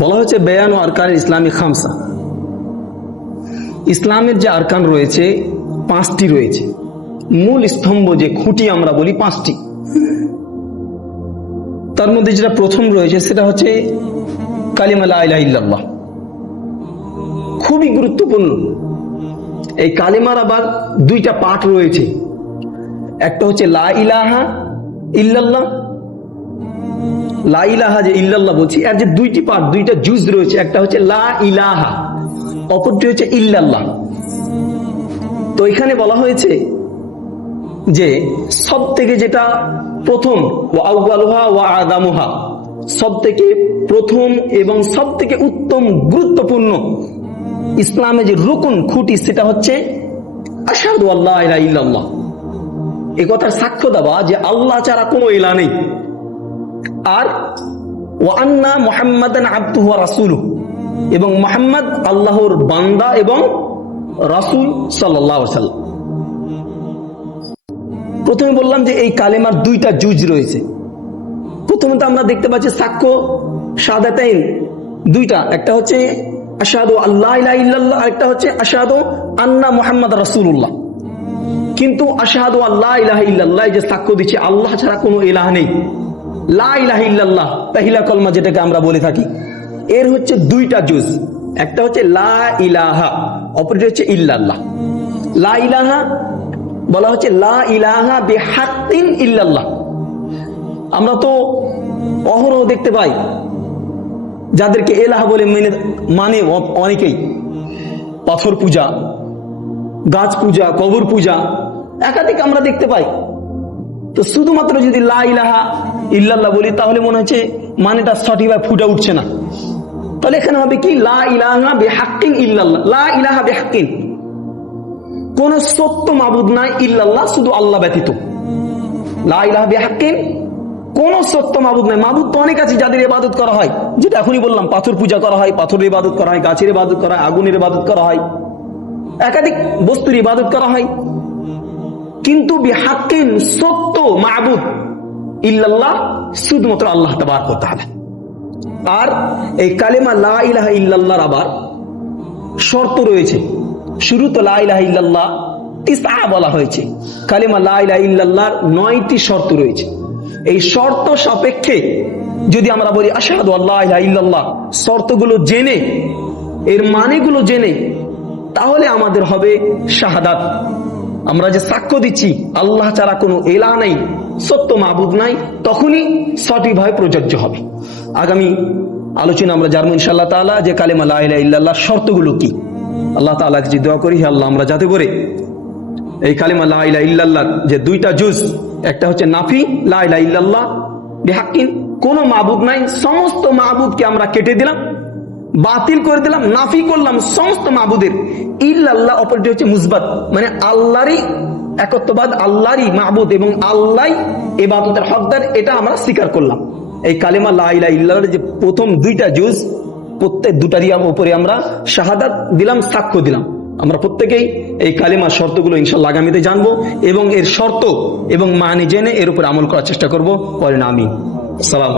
বলা হচ্ছে বেয়ান ও আরকান ইসলামী খামসা। ইসলামের যে আরকান রয়েছে 5টি রয়েছে, মূল স্তম্ভ যে খুঁটি আমরা বলি 5টি। তার মধ্যে যেটা প্রথম রয়েছে সেটা হচ্ছে কালিমা লা ইলাহা ইল্লাল্লাহ। খুবই গুরুত্বপূর্ণ। এই কালিমার আবার 2টা পার্ট রয়েছে, একটা হচ্ছে লা ইলাহা ইল্লাল্লাহ। লা ইলাহা যে ইল্লাল্লাহ বলছি, এর যে 2টি পার্ট, 2টা জুজ রয়েছে, একটা হচ্ছে লা ইলাহা, অপরটি হচ্ছে ইল্লাল্লাহ। তো এখানে বলা হয়েছে যে সব থেকে যেটা প্রথম, ওয়া আউয়ালুহা ওয়া আদামুহা, সব থেকে প্রথম এবং সব থেকে উত্তম গুরুত্বপূর্ণ ইসলামে যে রুকুন খুঁটি, সেটা হচ্ছে আশহাদু আল্লা ইলাহা ইল্লাল্লাহ। এই কথার সাক্ষ্য দেওয়া যে আল্লাহ ছাড়া কোনো ইলাহ নেই, আর ওয়া আন্না মুহাম্মাদান আবদুহু ওয়া রাসূলুহু, এবং মুহাম্মদ আল্লাহর বান্দা এবং রাসূল সাল্লাল্লাহু আলাইহি ওয়াসাল্লাম। প্রথমে বললাম যে এই কালেমার 2টা জুজ রয়েছে। প্রথমে তো আমরা দেখতে পাচ্ছি সাক্ষ্য শাহাদাতাইন 2টা, একটা হচ্ছে আশহাদু আল্লা ইলাহা ইল্লাল্লাহ, আরেকটা হচ্ছে আশহাদু আন্না মুহাম্মাদ রাসূলুল্লাহ। কিন্তু আশহাদু আল্লা ইলাহা ইল্লাল্লাহ যে সাক্ষ্য দিচ্ছে আল্লাহ ছাড়া কোনো ইলাহ নেই, লা ইলাহা ইল্লাল্লাহ পহিলা কলমা যেটাকে আমরা বলে থাকি, এর হচ্ছে 2টা জুজ, একটা হচ্ছে লা ইলাহা, অপরটি হচ্ছে ইল্লাল্লাহ। লা ইলাহা বলা হচ্ছে লা ইলাহা বিহাক্কিন ইল্লাল্লাহ। আমরা তো অহরহ দেখতে পাই যাদেরকে এলাহ বলে মানে অনেকেই, পাথর পূজা, গাছ পূজা, কবর পূজা, একাধিক আমরা দেখতে পাই। তো শুধুমাত্র যদি লা ইলাহা ইল্লাল্লাহ বলি তাহলে মনে হচ্ছে মানেটা সঠিকভাবে ফুটে উঠছে না। তাহলে এখানে হবে কি, লা ইলাহা বিহাক্কিন ইল্লাল্লাহ। লা ইলাহা বিহাক্কিন, কোন সত্য মাবুদ নাই ইল্লাল্লাহ, শুধু আল্লাহ ব্যতীত। লা ইলাহা বিহাক্কিন, কোন সত্য মাবুদ নাই। মাবুদ তো অনেক আছে যাদের ইবাদত করা হয়, যেটা এখনই বললাম, পাথর পূজা করা হয়, পাথরের ইবাদত করা হয়, গাছের ইবাদত করা হয়, আগুনের ইবাদত করা হয়, একাধিক বস্তুর ইবাদত করা হয়। কিন্তু বিহাক্কিন, সত্য মাবুদ ইল্লাল্লাহ, শুধুমাত্র আল্লাহ তাবারক ওয়া তাআলা। আর এই কালেমা লা ইলাহা ইল্লাল্লাহর আবার শর্ত রয়েছে। শুরুতে লা ইলাহা ইল্লাল্লাহ তিসআ বলা হয়েছে, কালেমা লা ইলাহা ইল্লাল্লাহর 9টি শর্ত রয়েছে। এই শর্ত সাপেক্ষে যদি আমরা বলি আশহাদু আল্লা ইলাহা ইল্লাল্লাহ, শর্তগুলো জেনে, এর মানেগুলো জেনে, তাহলে আমাদের হবে শাহাদাত। আমরা যে সাক্ষ্য দিচ্ছি আল্লাহ ছাড়া কোনো ইলাহ নাই, সত্য মাবুদ নাই, তখনই সঠিকভাবে প্রযোজ্য হবে। আগামী আলোচনা আমরা জানবো ইনশাআল্লাহ তাআলা যে কালেমা লা ইলাহা ইল্লাল্লাহর শর্তগুলো কি। আল্লাহ তাআলা কাছে দোয়া করি, হে আল্লাহ, আমরা যাতে করে এই কালেমা লা ইলাহা ইল্লাল্লাহর যে 2টা জুজ, একটা হচ্ছে নাফি লা ইলাহা ইল্লাল্লাহ বিহাক্কিন, কোনো মাবুদ নাই, সমস্ত মাবুদকে আমরা কেটে দিলাম, বাতিল করে দিলাম, নাফি করলাম সমস্ত মাবুদের, ইল্লাল্লাহ অপরটি হচ্ছে মুসবাত, মানে আল্লাহরই একত্ববাদ, আল্লাহরই মাবুদ এবং আল্লাহই ইবাদতের হকদার, এটা আমরা স্বীকার করলাম। এই কালেমা লা ইলাহা ইল্লাল্লাহর যে প্রথম 2টা জুজ, প্রত্যেক 2টারই উপরে আমরা শাহাদাত দিলাম, সাক্ষ্য দিলাম। আমরা প্রত্যেকেই এই কালেমার শর্তগুলো ইনশাআল্লাহ আগামীতে জানবো এবং এর শর্ত এবং মানে জেনে এর উপর আমল করার চেষ্টা করবো। পরে আমিন। আসসালামু আলাইকুম।